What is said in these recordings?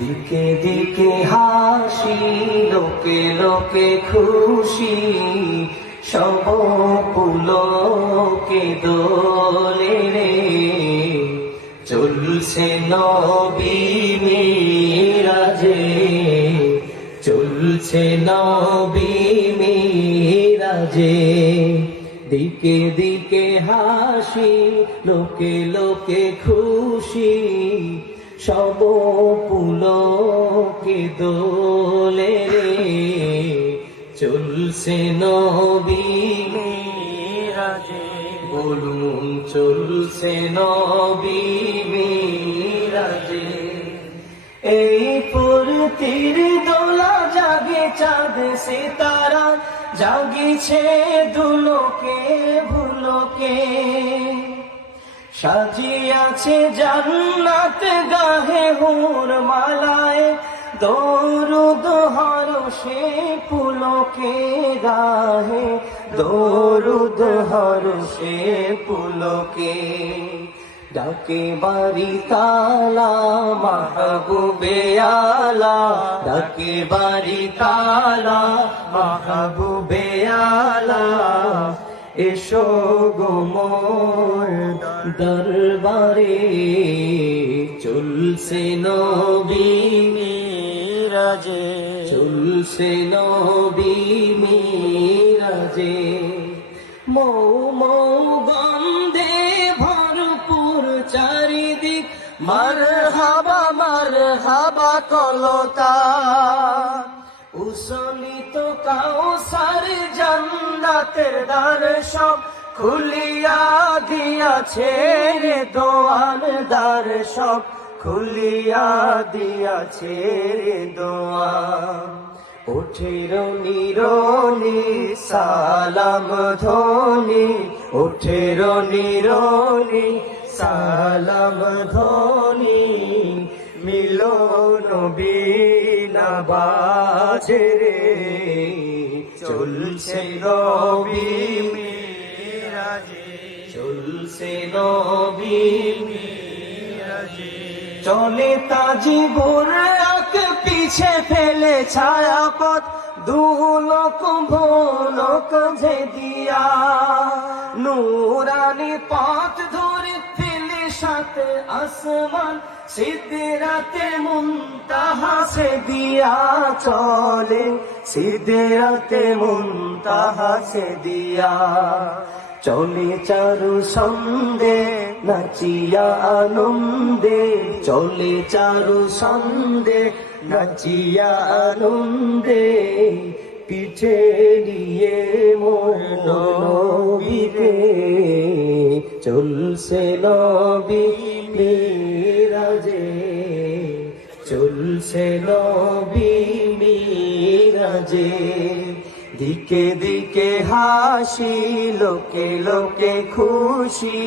দিকে দিকে হাসি, লোকে লোকে খুশি, সব পুলকে দোলে রে। চলছে নবী মিরাজে, চলছে নবী মিরাজে। দিকে দিকে হাসি, লোকে লোকে খুশি সব পুলকে দোলে রে, চলছে নবী বলুন, চলছে নবী এই ফুরতির দোলা জাগে চাঁদ সিতারা, জাগিছে দুলোকে ভুলোকে। সাজিয়াছে জান্নাত গাহে হুর মালায়। দৌরুদ হরষে পুলকে গাহে। দৌরুদ হরষে পুলকে ডাকে বাড়ি তালা, মাহবুবে আলা। ডাকে বাড়ি তালা, মাহবুবে আলা। এসো গো মোর দরবারে, চলছে নবী মিরাজে, চলছে নবী মিরাজে। মৌ মৌ গন্ধে ভরপুর চারিদিক মার হাবা মার হাবা কলতা। উসলিত কাউসার জান্নাতের দ্বার সব খুলিয়া দিয়াছে রে দোয়ার দ্বার সব খুলিয়া দিয়াছে রে দোয়ার ওঠের নিরনি সালাম ধ্বনি। ওঠের নিরনি সালাম ধ্বনি। মিলন বাজে রে। চলছে রবি মিরাজে। চলছে মিরাজে। চলে তাজি বুরাক পিছে ফেলে ছায়াপথ। দুলোক ভোলক যে দিয়া। নুরানি পথ ধরে আসমান সিদ্ধিরাতে মুন্তাহা সে দিয়া চলে। সিদ্ধিরাতে মুন্তাহা সে দিয়া চলে চারু সন্দে নাচিয়া আনন্দে। চলে চারু সন্দে নাচিয়া আনন্দে। পিঠে নিয়ে মোর নবীরে চলছে নবী চলছে নবী মিরাজে দিকে দিকে হাসি, লোকে লোকে খুশি,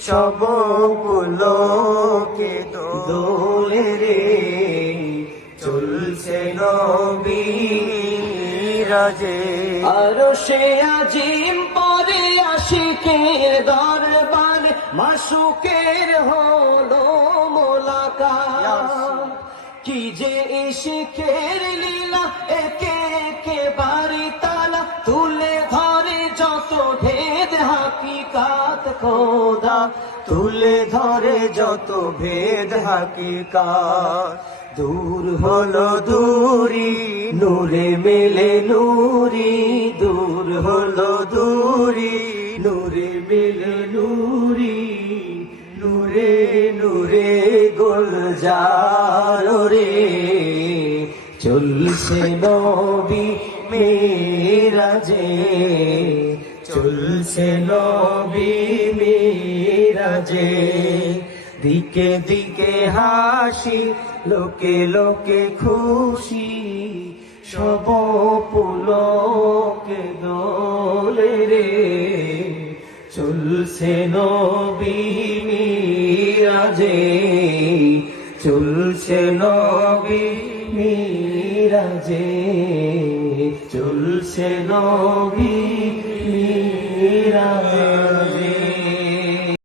সব লোকে দোলে রে। চলছে নবী রাজে আর সে আজিম পরে আশিকের দরবার, মাসুকের হলো কি যে ইশিকের লীলা, একে একে বাড়ি তালা, তুলে ধরে যত ভেদ হাকিকাত খোদা, তুলে ধরে যত ভেদ হাকিকাত। দূর হলো দূরি, নূরে মেলে নূরি, দূর হলো দূরি, নূরে মেলে নূরি। নূরে নূরে গুলজার রে। চলছে নবী মেরাজে, চলছে নবী মেরাজে। দিকে দিকে হাসি, লোকে লোকে খুশি, সব পুলকে দোলে রে। চলছে নবী মিরাজে চলছে নবী মিরাজে চলছে নবী